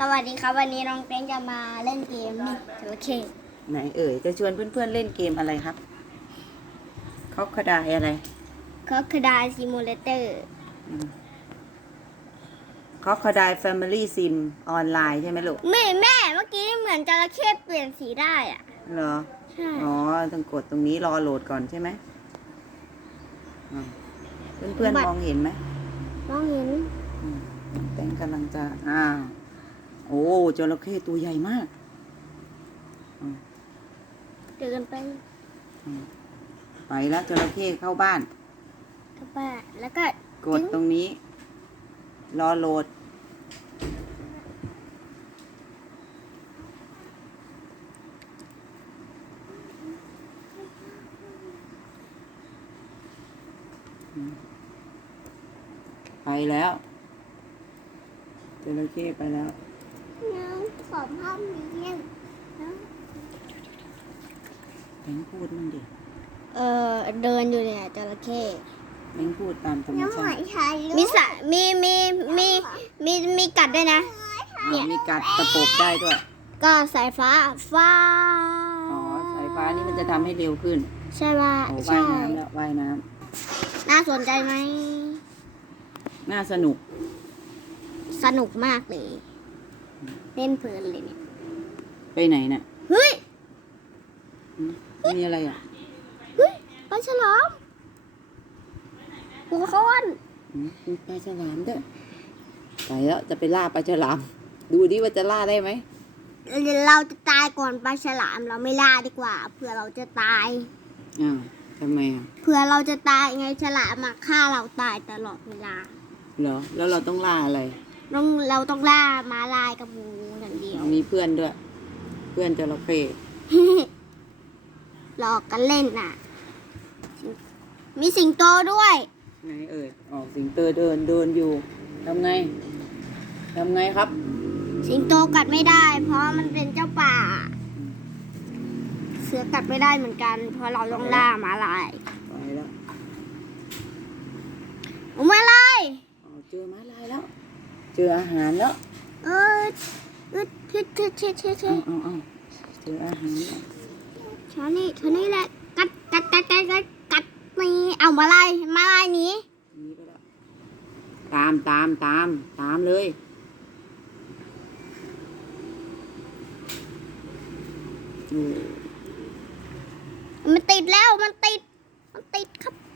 สวัสดีครับวันนี้น้องเต้นจะมาเล่นเกมนี่จระเข้ไหนเอ่ยจะชวนเพื่อนๆเล่นเกมอะไรครับคอกคดายอะไรก็คือดาซิมูเลเตอร์คอกคดายแฟมิลี่ซิมออนไลน์ใช่ไหมลูกแม่แม่เมื่อกี้เหมือนจระเข้เปลี่ยนสีได้อะเหรอใช่อ๋อต้องกดตรงนี้รอโหลดก่อนใช่ไหมอ่าเพื่อนๆมองเห็นไหมน้องเห็นอืมแตงกำลังจะอ้าว โอ้จระเข้ตัวใหญ่มากเดินไป ไปแล้วจระเข้เข้าบ้านกลับบ้านแล้วก็กดตรงนี้ รอโหลด ไปแล้วจระเข้ไปแล้ว น้องขอภาพนี้เล่นแบงค์พูดมั่งดิเออเดินอยู่เนี่ยจระเข้แบงค์พูดตามธรรมชาติมีสะมีมีมีมีมีกัดด้วยนะเนี่ยอ๋อมีกัดตะปบได้ด้วย ก็สายฟ้าฟ้าอ๋อ สายฟ้านี่มันจะทำให้เร็วขึ้นใช่ป่ะโอ้ใช่ว่ายน้ำแล้วว่ายน้น่าสนใจไหมำน่าสนุก สนุกมากเลย เล่นเพลินเลยเนี่ย ไปไหนน่ะเฮ้ยหืมมีอะไรอะเฮ้ยปลาฉลามหัวค้อนหืมมีปลาฉลามด้วยไปแล้วจะไปล่าปลาฉลาม ดูดิว่าจะล่าได้ไหม เราจะตายก่อนปลาฉลามเราไม่ล่าดีกว่าเผื่อเราจะตาย อ้าวทำไมอะเผื่อเราจะตายไงฉลามมาฆ่าเราตายตลอดเวลา เหรอ แล้วเราต้องล่าอะไร ต้องเราต้องล่าม้าลายกับงูอย่างเดียว มีเพื่อนด้วย เพื่อนจระเข้หลอกกันเล่นน่ะ มีสิงโตด้วยไหนเอ่ยออกสิงเตอเดินเดินอยู่ทำไงทำไงครับ สิงโตกัดไม่ได้ เพราะมันเป็นเจ้าป่า เสือกัดไม่ได้เหมือนกัน เพราะเราต้องล่าม้าลายไปแล้วม้าลายอ๋อเจอม้าลายแล้ว เจออาหารแล้วเออเออช็ดเช็ดเช็ดเช็ดเช็เอาเอาเอาเจออาหารแล้วช้อนนี่ช้อนนี่แหละ กัดกัดกัดกัดกัดกัดนี่เอามาลายมาลายหนี้หนีไปแล้วตามตามตามตามเลย มันติดแล้ว มันติด มันติดครับ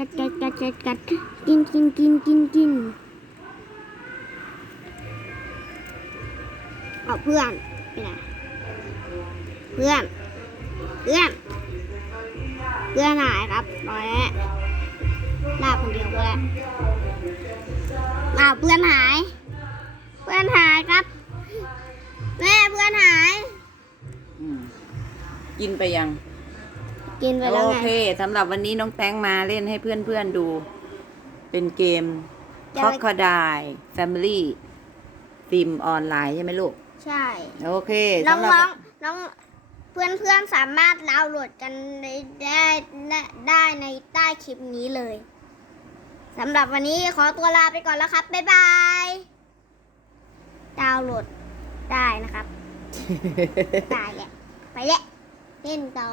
กัดกัดกัดกัดกัดกินกินกินกินกินเอาเพื่อนเพื่อน เพื่อน เพื่อนหายครับร้อยล้ลาคนเดียวก็แล้วอ้าเพื่อนหาย เพื่อนหายครับ แม่เพื่อนหาย อืมกินไปยัง กินไปแล้วโอไงเคสำหรับวันนี้น้องแตงมาเล่นให้เพื่อนๆดู เป็นเกมจะ c o c o d i l e Family ฟิล์มออนไลน์ใช่ไหมลูก ใช่ โอเคน้องสำหรับน้องน้องเพื่อนเพื่อนๆสามารถดาวน์โหลดกันได้ได้ได้ได้ในใต้คลิปนี้เลยสำหรับวันนี้ขอตัวลาไปก่อนแล้วครับ บ๊ายบาย ดาวน์โหลดได้นะครับได้แหละไปแหละเล่นต่อ